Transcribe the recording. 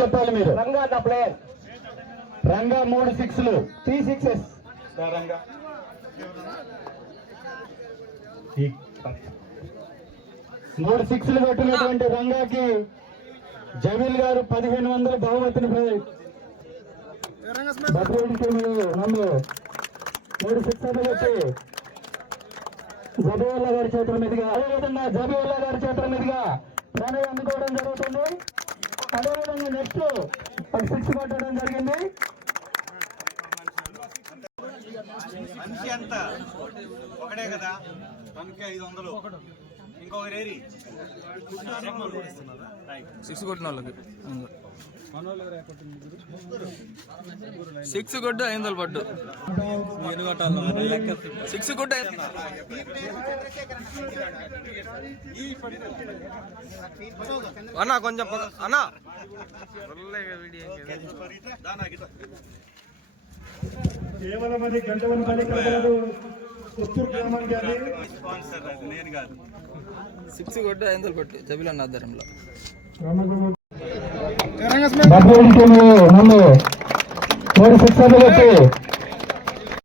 చెప్పాలి మీరు Ranga the player Ranga మూడు సిక్స్లు త్రీ సిక్సెస్ మూడు సిక్స్లు పెట్టినటువంటి రంగాకి జమీల్ గారు పదిహేను వందల బహుమతిని ప్ర- బద్రేడి టీంలో మూడు సిక్స్లు కొట్టి జబివుల్లా గారి చేతుల మీదుగా అదేవిధంగా జబివుల్లా గారి చేతుల మీదుగా ప్రణయ్ అందుకోవడం జరుగుతుంది. అదేవిధంగా నెక్స్ట్ ఒక సిక్స్ కొట్టడం జరిగింది. మనిషి ఎంత ఒకటే కదా? తనకి ఐదు వందలు. ఇంకొకరి ఏరి? సిక్స్ కొట్టిన వాళ్ళకి. సిక్స్ కొట్టు ఐదు వందలు పడ్డు సిక్స్ కొట్టు అన్నా కొంచెం అన్నా. కేవలం అది గంటవనపల్లి ప్రజలు పుత్తూరు గ్రామానికి అది స్పాన్సర్ అది నేను కాదు సిక్స్ కొట్టు ఐదు వందలు పట్టు. జబిలన్న ఆధ్వర్యంలో. బద్రేడి టీంలో నన్ను మూడు సిక్స్ పెట్టి